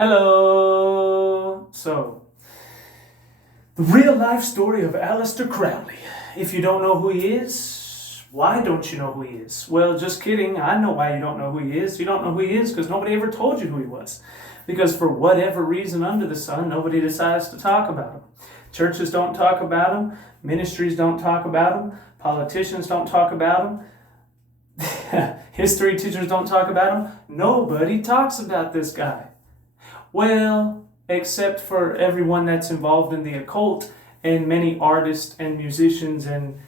Hello! So, the real life story of Aliester Crowley. If you don't know who he is, why don't you know who he is? Well, just kidding. I know why you don't know who he is. You don't know who he is because nobody ever told you who he was. Because for whatever reason under the sun, nobody decides to talk about him. Churches don't talk about him. Ministries don't talk about him. Politicians don't talk about him. History teachers don't talk about him. Nobody talks about this guy. Well, except for everyone that's involved in the occult and many artists and musicians and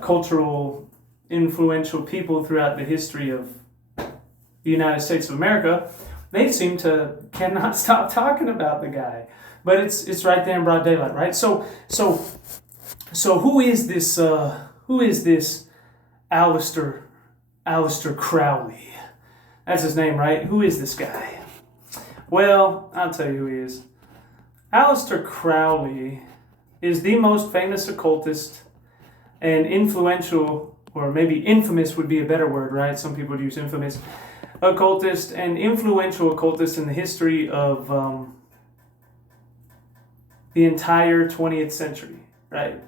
cultural influential people throughout the history of the United States of America, they seem to cannot stop talking about the guy. But it's right there in broad daylight, right? So who is this Aliester Crowley? That's his name, right? Who is this guy? Well, I'll tell you who he is. Aliester Crowley is the most famous occultist and influential, or maybe infamous would be a better word, right? Some people would use infamous. Occultist and influential occultist in the history of the entire 20th century, right?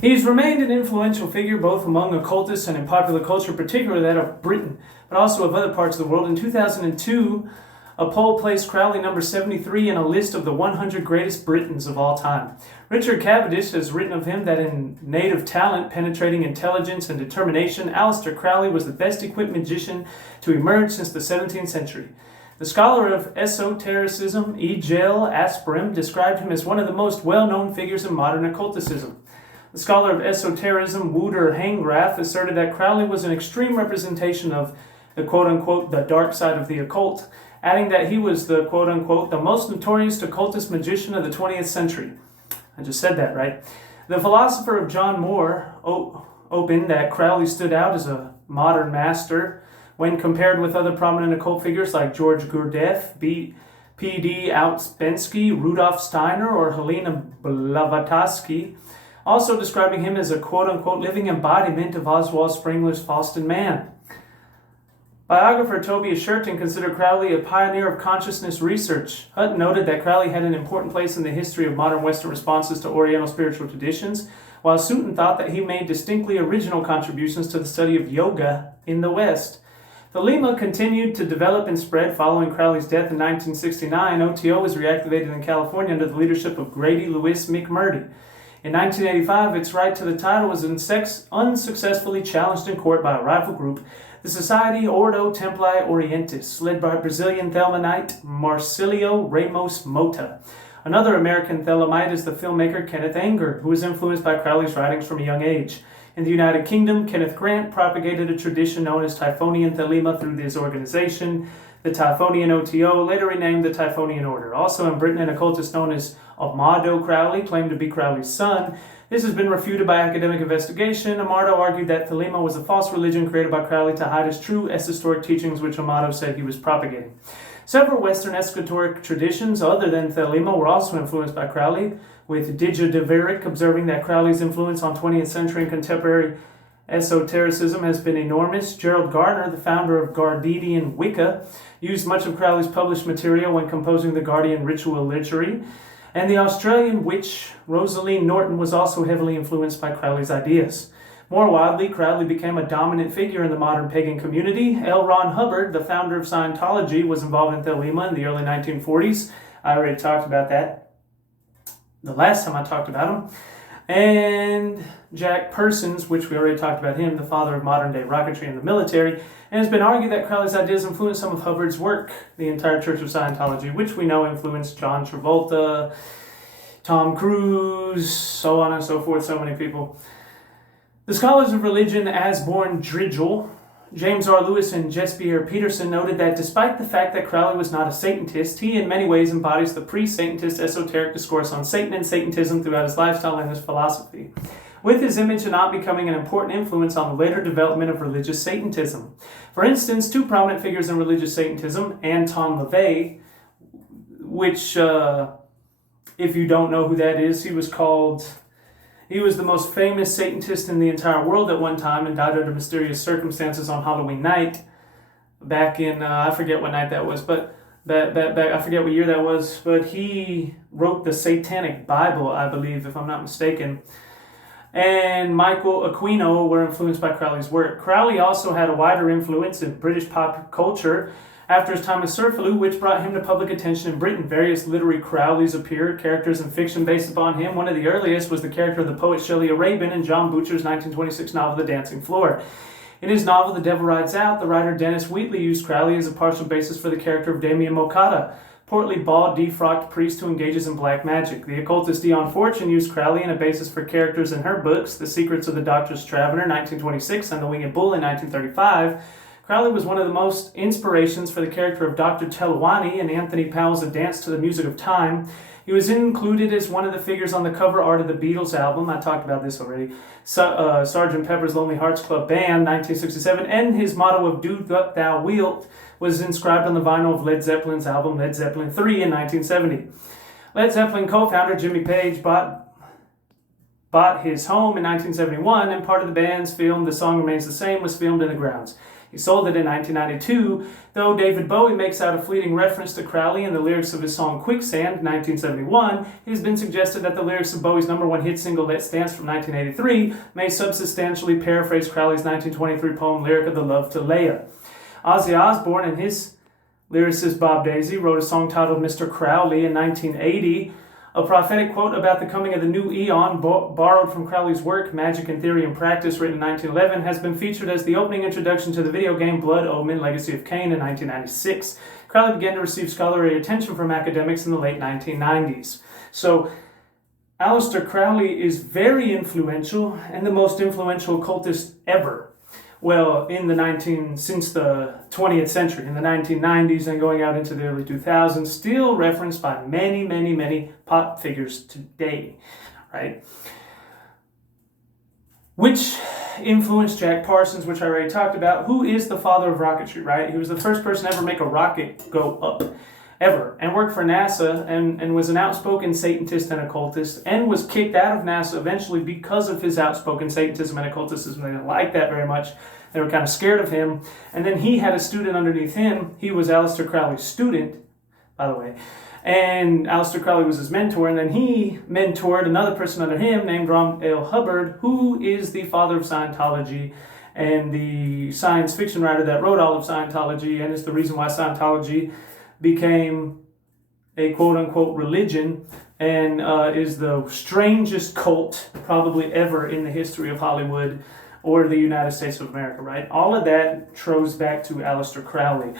He's remained an influential figure both among occultists and in popular culture, particularly that of Britain, but also of other parts of the world. In 2002, a poll placed Crowley number 73 in a list of the 100 greatest Britons of all time. Richard Cavendish has written of him that in native talent, penetrating intelligence, and determination, Aliester Crowley was the best equipped magician to emerge since the 17th century. The scholar of esotericism, E. J. Aspram, described him as one of the most well-known figures in modern occulticism. The scholar of esotericism, Wouter Hanegraaff, asserted that Crowley was an extreme representation of the quote-unquote the dark side of the occult, adding that he was the quote-unquote the most notorious occultist magician of the 20th century. I just said that, right? The philosopher of John Moore opened that Crowley stood out as a modern master when compared with other prominent occult figures like George Gurdjieff, P.D. Ouspensky, Rudolf Steiner, or Helena Blavatsky, also describing him as a quote-unquote living embodiment of Oswald Spengler's Fausten Man. Biographer Tobias Scherten considered Crowley a pioneer of consciousness research. Hutton noted that Crowley had an important place in the history of modern Western responses to Oriental spiritual traditions, while Sutton thought that he made distinctly original contributions to the study of yoga in the West. Thelema continued to develop and spread following Crowley's death in 1969. OTO was reactivated in California under the leadership of Grady Lewis McMurdy. In 1985, its right to the title was unsuccessfully challenged in court by a rival group, the Society Ordo Templi Orientis, led by Brazilian Thelemite Marcilio Ramos Mota. Another American Thelemite is the filmmaker Kenneth Anger, who was influenced by Crowley's writings from a young age. In the United Kingdom, Kenneth Grant propagated a tradition known as Typhonian Thelema through his organization, the Typhonian OTO, later renamed the Typhonian Order. Also in Britain, an occultist known as Amado Crowley claimed to be Crowley's son. This has been refuted by academic investigation. Amado argued that Thelema was a false religion created by Crowley to hide his true esoteric teachings, which Amado said he was propagating. Several Western esoteric traditions other than Thelema were also influenced by Crowley, with Dija de Verac observing that Crowley's influence on 20th century and contemporary esotericism has been enormous. Gerald Gardner, the founder of Gardnerian Wicca, used much of Crowley's published material when composing the Guardian Ritual Liturgy. And the Australian witch Rosaline Norton was also heavily influenced by Crowley's ideas. More widely, Crowley became a dominant figure in the modern pagan community. L. Ron Hubbard, the founder of Scientology, was involved in Thelema in the early 1940s. I already talked about that the last time I talked about him. And Jack Persons, which we already talked about him, the father of modern-day rocketry in the military, and it's been argued that Crowley's ideas influenced some of Hubbard's work. The entire Church of Scientology, which we know influenced John Travolta, Tom Cruise, so on and so forth, so many people. The scholars of religion Asborn Dridgel, James R. Lewis, and Jesper Peterson noted that despite the fact that Crowley was not a Satanist, he in many ways embodies the pre-Satanist esoteric discourse on Satan and Satanism throughout his lifestyle and his philosophy, with his image not becoming an important influence on the later development of religious Satanism. For instance, two prominent figures in religious Satanism, Anton LaVey, which, if you don't know who that is, he was the most famous Satanist in the entire world at one time and died under mysterious circumstances on Halloween night back in, I forget what night that was, but back, I forget what year that was, but he wrote the Satanic Bible, I believe, if I'm not mistaken. And Michael Aquino were influenced by Crowley's work. Crowley also had a wider influence in British pop culture after his time as Sir Fallu, which brought him to public attention in Britain. Various literary Crowleys appeared, characters in fiction based upon him. One of the earliest was the character of the poet Shelley Arabian in John Butcher's 1926 novel The Dancing Floor. In his novel The Devil Rides Out, the writer Dennis Wheatley used Crowley as a partial basis for the character of Damien Mokata, portly, bald, defrocked priest who engages in black magic. The occultist Dion Fortune used Crowley in a basis for characters in her books, The Secrets of the Doctor's Traveler, 1926, and The Winged Bull in 1935. Crowley was one of the most inspirations for the character of Dr. Telwani in Anthony Powell's A Dance to the Music of Time. He was included as one of the figures on the cover art of the Beatles album. I talked about this already. Sgt. Pepper's Lonely Hearts Club Band, 1967, and his motto of Do What Thou Wilt was inscribed on the vinyl of Led Zeppelin's album Led Zeppelin 3 in 1970. Led Zeppelin co-founder Jimmy Page bought his home in 1971, and part of the band's film The Song Remains the Same was filmed in the grounds. He sold it in 1992, though David Bowie makes out a fleeting reference to Crowley in the lyrics of his song Quicksand, 1971. It has been suggested that the lyrics of Bowie's #1 hit single Let's Dance from 1983 may substantially paraphrase Crowley's 1923 poem Lyric of the Love to Leia. Ozzy Osbourne and his lyricist Bob Daisy wrote a song titled Mr. Crowley in 1980. A prophetic quote about the coming of the new eon, borrowed from Crowley's work, Magic in Theory and Practice, written in 1911, has been featured as the opening introduction to the video game Blood Omen, Legacy of Kain in 1996. Crowley began to receive scholarly attention from academics in the late 1990s. So, Aliester Crowley is very influential and the most influential occultist ever. Well, since the 20th century, in the 1990s and going out into the early 2000s, still referenced by many, many, many pop figures today, right? Which influenced Jack Parsons, which I already talked about, who is the father of rocketry, right? He was the first person to ever make a rocket go up, ever, and worked for NASA and was an outspoken Satanist and occultist, and was kicked out of NASA eventually because of his outspoken Satanism and occultism. They didn't like that very much. They were kind of scared of him. And then he had a student underneath him. He was Aliester Crowley's student, by the way. And Aliester Crowley was his mentor. And then he mentored another person under him named Ron L. Hubbard, who is the father of Scientology and the science fiction writer that wrote all of Scientology, and is the reason why Scientology became a quote-unquote religion, and is the strangest cult probably ever in the history of Hollywood or the United States of America, right? All of that throws back to Aliester Crowley.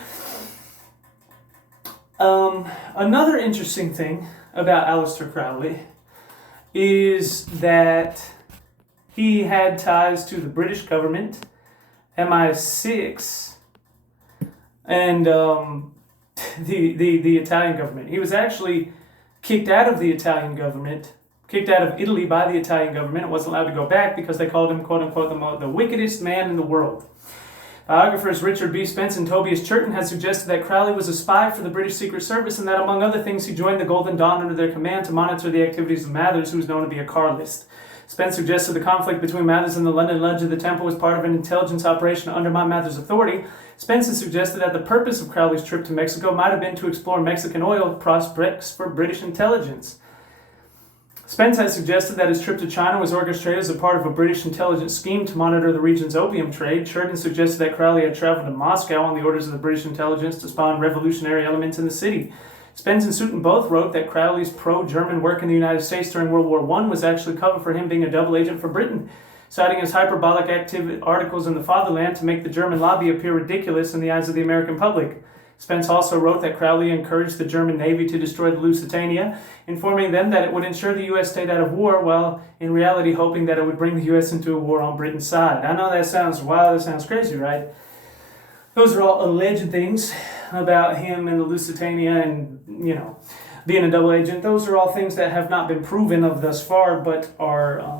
Another interesting thing about Aliester Crowley is that he had ties to the British government, MI6, and the Italian government. He was actually kicked out of the Italian government, kicked out of Italy by the Italian government. It wasn't allowed to go back because they called him, quote-unquote, the wickedest man in the world. Biographers Richard B. Spence and Tobias Churton had suggested that Crowley was a spy for the British Secret Service, and that, among other things, he joined the Golden Dawn under their command to monitor the activities of Mathers, who was known to be a Carlist. Spence suggested the conflict between Mathers and the London Lodge of the Temple was part of an intelligence operation to undermine Mathers' authority. Spence suggested that the purpose of Crowley's trip to Mexico might have been to explore Mexican oil prospects for British intelligence. Spence has suggested that his trip to China was orchestrated as a part of a British intelligence scheme to monitor the region's opium trade. Churton suggested that Crowley had traveled to Moscow on the orders of the British intelligence to spy on revolutionary elements in the city. Spence and Sutton both wrote that Crowley's pro-German work in the United States during World War I was actually cover for him being a double agent for Britain, citing his hyperbolic articles in the Fatherland to make the German lobby appear ridiculous in the eyes of the American public. Spence also wrote that Crowley encouraged the German Navy to destroy the Lusitania, informing them that it would ensure the U.S. stayed out of war, while in reality hoping that it would bring the U.S. into a war on Britain's side. I know that sounds wild, that sounds crazy, right? Those are all alleged things about him and the Lusitania and, being a double agent. Those are all things that have not been proven of thus far, but are...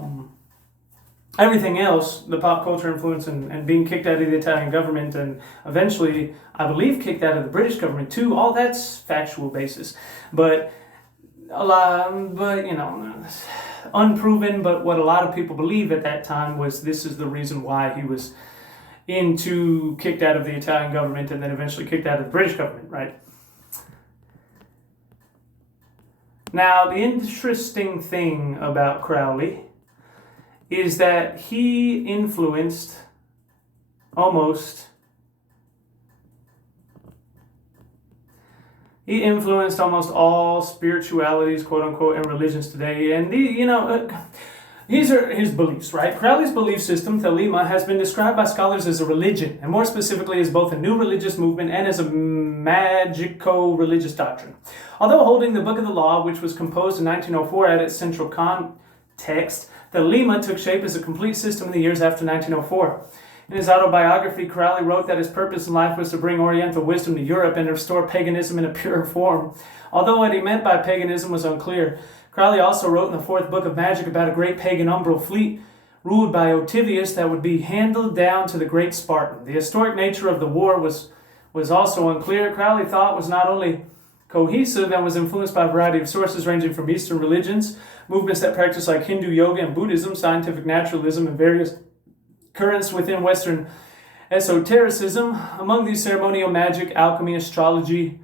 Everything else, the pop culture influence and being kicked out of the Italian government and eventually, I believe, kicked out of the British government too, all that's factual basis. But unproven, but what a lot of people believe at that time was this is the reason why he was kicked out of the Italian government and then eventually kicked out of the British government, right? Now, the interesting thing about Crowley is that he influenced almost all spiritualities, quote unquote, and religions today. And these are his beliefs, right? Crowley's belief system, Thelema, has been described by scholars as a religion, and more specifically as both a new religious movement and as a magico-religious doctrine. Although holding the Book of the Law, which was composed in 1904 at its central context, Thelema took shape as a complete system in the years after 1904. In his autobiography, Crowley wrote that his purpose in life was to bring Oriental wisdom to Europe and to restore paganism in a pure form. Although what he meant by paganism was unclear, Crowley also wrote in the fourth book of magic about a great pagan umbral fleet ruled by Otivius that would be handed down to the great Spartan. The historic nature of the war was also unclear. Crowley thought was not only cohesive and was influenced by a variety of sources ranging from Eastern religions, movements that practice like Hindu yoga and Buddhism, scientific naturalism, and various currents within Western esotericism. Among these, ceremonial magic, alchemy, astrology,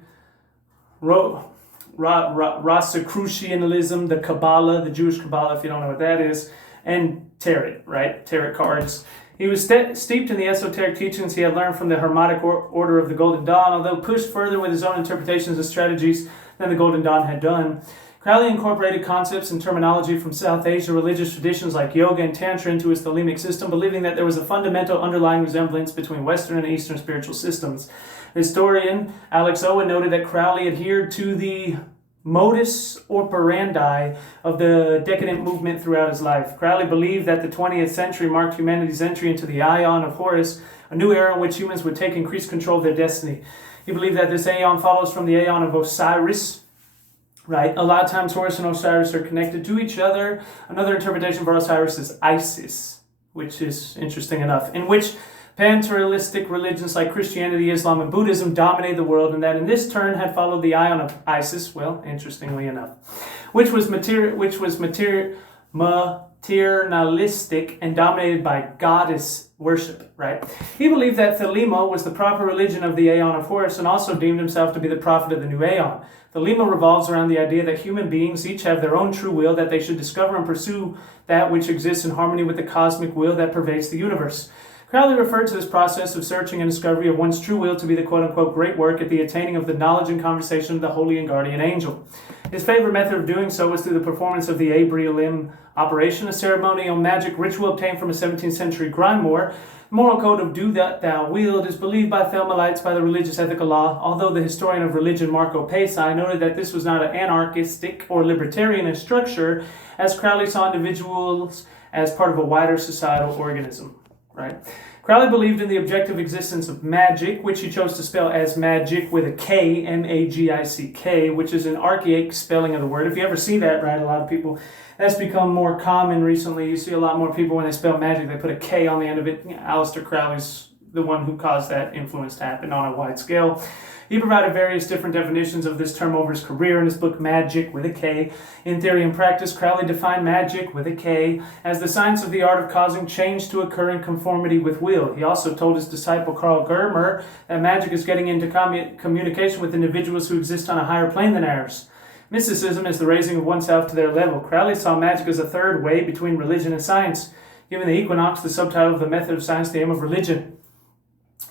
Rosicrucianism, the Kabbalah, the Jewish Kabbalah, if you don't know what that is, and tarot, right? Tarot cards. He was steeped in the esoteric teachings he had learned from the Hermetic Order of the Golden Dawn, although pushed further with his own interpretations and strategies than the Golden Dawn had done. Crowley incorporated concepts and terminology from South Asia religious traditions like yoga and tantra into his Thelemic system, believing that there was a fundamental underlying resemblance between Western and Eastern spiritual systems. Historian Alex Owen noted that Crowley adhered to the modus operandi of the decadent movement throughout his life. Crowley believed that the 20th century marked humanity's entry into the Aeon of Horus, a new era in which humans would take increased control of their destiny. He believed that this Aeon follows from the Aeon of Osiris, right? A lot of times Horus and Osiris are connected to each other. Another interpretation for Osiris is Isis, which is interesting enough, in which pantheistic religions like Christianity, Islam, and Buddhism dominated the world, and that in this turn had followed the Aeon of Isis, well, interestingly enough, which was materialistic and dominated by goddess worship, right? He believed that Thelema was the proper religion of the Aeon of Horus and also deemed himself to be the prophet of the new Aeon. Thelema revolves around the idea that human beings each have their own true will, that they should discover and pursue that which exists in harmony with the cosmic will that pervades the universe. Crowley referred to this process of searching and discovery of one's true will to be the quote-unquote great work at the attaining of the knowledge and conversation of the holy and guardian angel. His favorite method of doing so was through the performance of the Abrilim operation, a ceremonial magic ritual obtained from a 17th century grimoire. The moral code of do that thou wilt is believed by Thelemites by the religious ethical law, although the historian of religion Marco Pesi noted that this was not an anarchistic or libertarian in structure, as Crowley saw individuals as part of a wider societal organism. Right? Crowley believed in the objective existence of magic, which he chose to spell as magic with a K, M-A-G-I-C-K, which is an archaic spelling of the word. If you ever see that, right, a lot of people, that's become more common recently. You see a lot more people when they spell magic, they put a K on the end of it. Aliester Crowley's the one who caused that influence to happen on a wide scale. He provided various different definitions of this term over his career in his book Magic with a K. In Theory and Practice, Crowley defined magic with a K as the science of the art of causing change to occur in conformity with will. He also told his disciple Karl Germer that magic is getting into communication with individuals who exist on a higher plane than ours. Mysticism is the raising of oneself to their level. Crowley saw magic as a third way between religion and science, giving the Equinox the subtitle of The Method of Science, the Aim of Religion.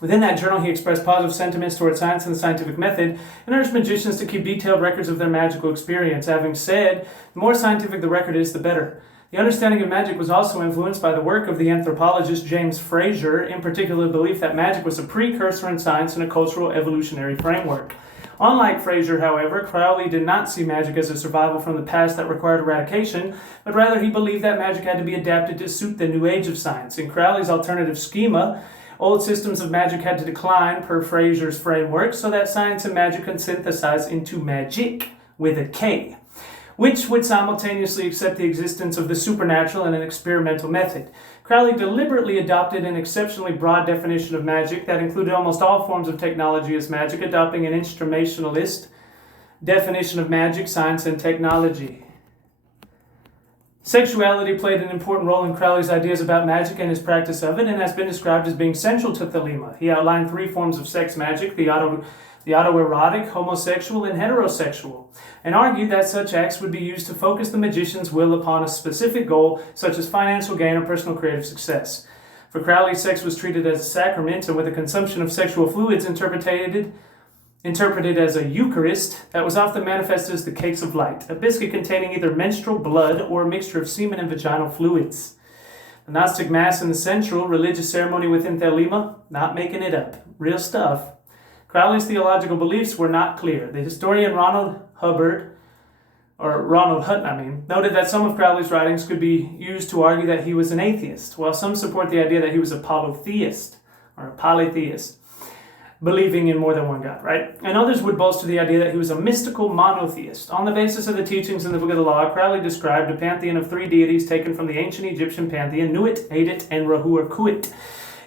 Within that journal, he expressed positive sentiments toward science and the scientific method and urged magicians to keep detailed records of their magical experience. Having said, the more scientific the record is, the better. The understanding of magic was also influenced by the work of the anthropologist James Frazer, in particular the belief that magic was a precursor in science and a cultural evolutionary framework. Unlike Frazer, however, Crowley did not see magic as a survival from the past that required eradication, but rather he believed that magic had to be adapted to suit the new age of science. In Crowley's alternative schema, old systems of magic had to decline per Frazer's framework so that science and magic could synthesize into magic with a K, which would simultaneously accept the existence of the supernatural and an experimental method. Crowley deliberately adopted an exceptionally broad definition of magic that included almost all forms of technology as magic, adopting an instrumentalist definition of magic, science, and technology. Sexuality played an important role in Crowley's ideas about magic and his practice of it, and has been described as being central to Thelema. He outlined three forms of sex magic: the the autoerotic, homosexual, and heterosexual, and argued that such acts would be used to focus the magician's will upon a specific goal, such as financial gain or personal creative success. For Crowley, sex was treated as a sacrament, and with the consumption of sexual fluids interpreted as a Eucharist that was often manifested as the cakes of light, a biscuit containing either menstrual blood or a mixture of semen and vaginal fluids. The Gnostic Mass and the central religious ceremony within Thelema, not making it up, real stuff. Crowley's theological beliefs were not clear. The historian Ronald Hutton, noted that some of Crowley's writings could be used to argue that he was an atheist, while some support the idea that he was a polytheist, believing in more than one God, right? And others would bolster the idea that he was a mystical monotheist. On the basis of the teachings in the Book of the Law, Crowley described a pantheon of 3 deities taken from the ancient Egyptian pantheon, Nuit, Adit, and Rahu or Kuit.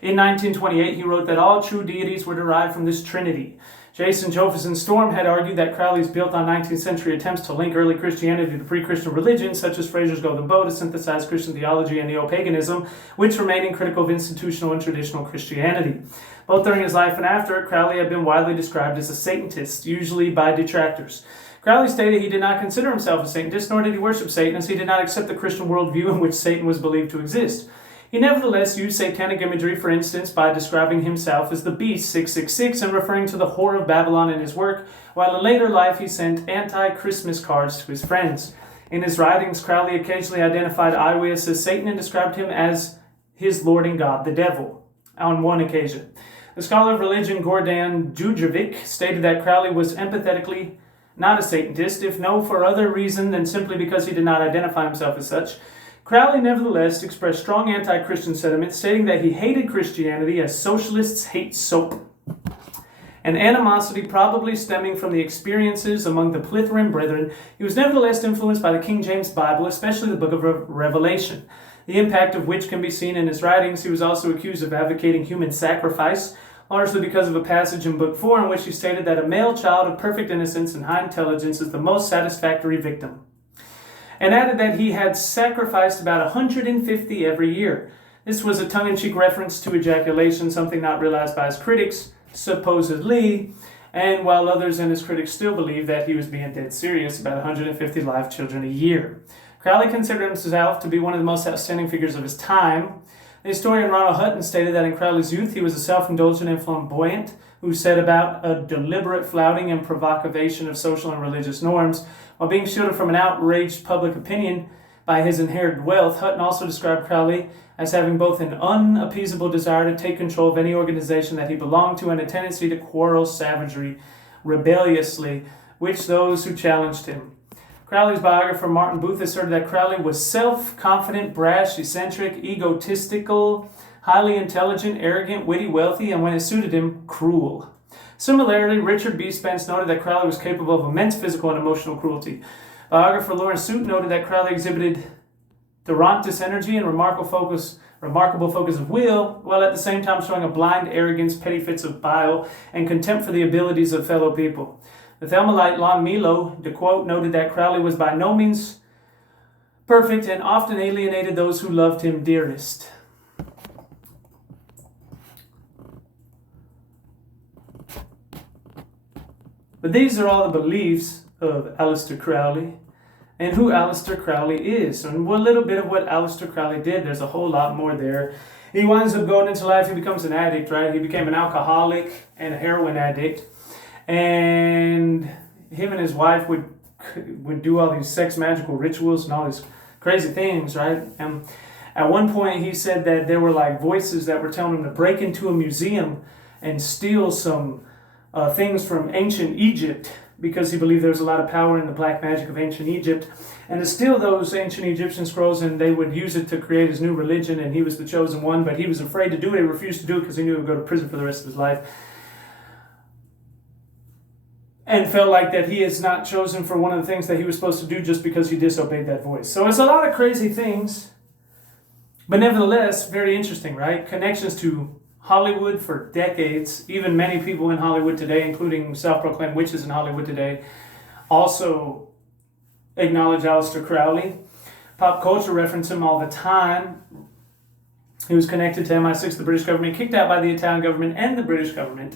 In 1928, he wrote that all true deities were derived from this trinity. Jason Jofferson Storm had argued that Crowley's built on 19th century attempts to link early Christianity to pre-Christian religions, such as Fraser's Golden Bow, to synthesize Christian theology and neo-paganism, which remained critical of institutional and traditional Christianity. Both during his life and after, Crowley had been widely described as a Satanist, usually by detractors. Crowley stated he did not consider himself a Satanist, nor did he worship Satan, as he did not accept the Christian worldview in which Satan was believed to exist. He nevertheless used satanic imagery, for instance, by describing himself as the beast 666 and referring to the whore of Babylon in his work, while in later life he sent anti-Christmas cards to his friends. In his writings, Crowley occasionally identified Iwius as Satan and described him as his Lord and God, the devil, on one occasion. The scholar of religion Gordan Djurdjevic stated that Crowley was empathetically not a Satanist, if no for other reason than simply because he did not identify himself as such. Crowley nevertheless expressed strong anti-Christian sentiments, stating that he hated Christianity as socialists hate soap, an animosity probably stemming from the experiences among the Plithrin brethren. He was nevertheless influenced by the King James Bible, especially the book of Revelation, the impact of which can be seen in his writings. He was also accused of advocating human sacrifice, largely because of a passage in Book 4 in which he stated that a male child of perfect innocence and high intelligence is the most satisfactory victim, and added that he had sacrificed about 150 every year. This was a tongue-in-cheek reference to ejaculation, something not realized by his critics, supposedly, and while others and his critics still believe that he was being dead serious about 150 live children a year. Crowley considered himself to be one of the most outstanding figures of his time. The historian Ronald Hutton stated that in Crowley's youth he was a self-indulgent and flamboyant who set about a deliberate flouting and provocation of social and religious norms. While being shielded from an outraged public opinion by his inherited wealth, Hutton also described Crowley as having both an unappeasable desire to take control of any organization that he belonged to and a tendency to quarrel rebelliously, which those who challenged him. Crowley's biographer Martin Booth asserted that Crowley was self-confident, brash, eccentric, egotistical, highly intelligent, arrogant, witty, wealthy, and when it suited him, cruel. Similarly, Richard B. Spence noted that Crowley was capable of immense physical and emotional cruelty. Biographer Lawrence Suit noted that Crowley exhibited Durantist energy and remarkable focus of will, while at the same time showing a blind arrogance, petty fits of bile, and contempt for the abilities of fellow people. The Thelmalite Lon Milo, to quote, noted that Crowley was by no means perfect and often alienated those who loved him dearest. But these are all the beliefs of Aliester Crowley and who Aliester Crowley is. And a little bit of what Aliester Crowley did. There's a whole lot more there. He winds up going into life. He becomes an addict, right? He became an alcoholic and a heroin addict. And him and his wife would do all these sex magical rituals and all these crazy things, right? And at one point he said that there were like voices that were telling him to break into a museum and steal some things from ancient Egypt, because he believed there was a lot of power in the black magic of ancient Egypt, and to steal those ancient Egyptian scrolls, and they would use it to create his new religion, and he was the chosen one, but he was afraid to do it. He refused to do it because he knew he would go to prison for the rest of his life, and felt like that he is not chosen for one of the things that he was supposed to do just because he disobeyed that voice. So it's a lot of crazy things, but nevertheless, very interesting, right? Connections to Hollywood for decades. Even many people in Hollywood today, including self-proclaimed witches in Hollywood today, also acknowledge Aliester Crowley. Pop culture reference him all the time. He was connected to MI6, the British government, kicked out by the Italian government and the British government.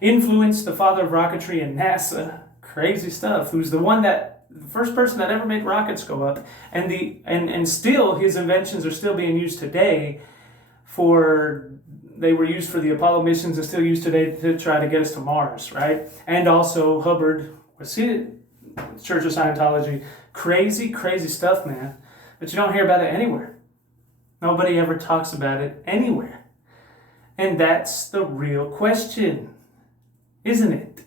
influenced the father of rocketry and NASA. Crazy stuff. Who's the first person that ever made rockets go up, and still his inventions are still being used today. They were used for the Apollo missions and still used today to try to get us to Mars, right? And also Hubbard, Church of Scientology. Crazy, crazy stuff, man. But you don't hear about it anywhere. Nobody ever talks about it anywhere. And that's the real question, isn't it?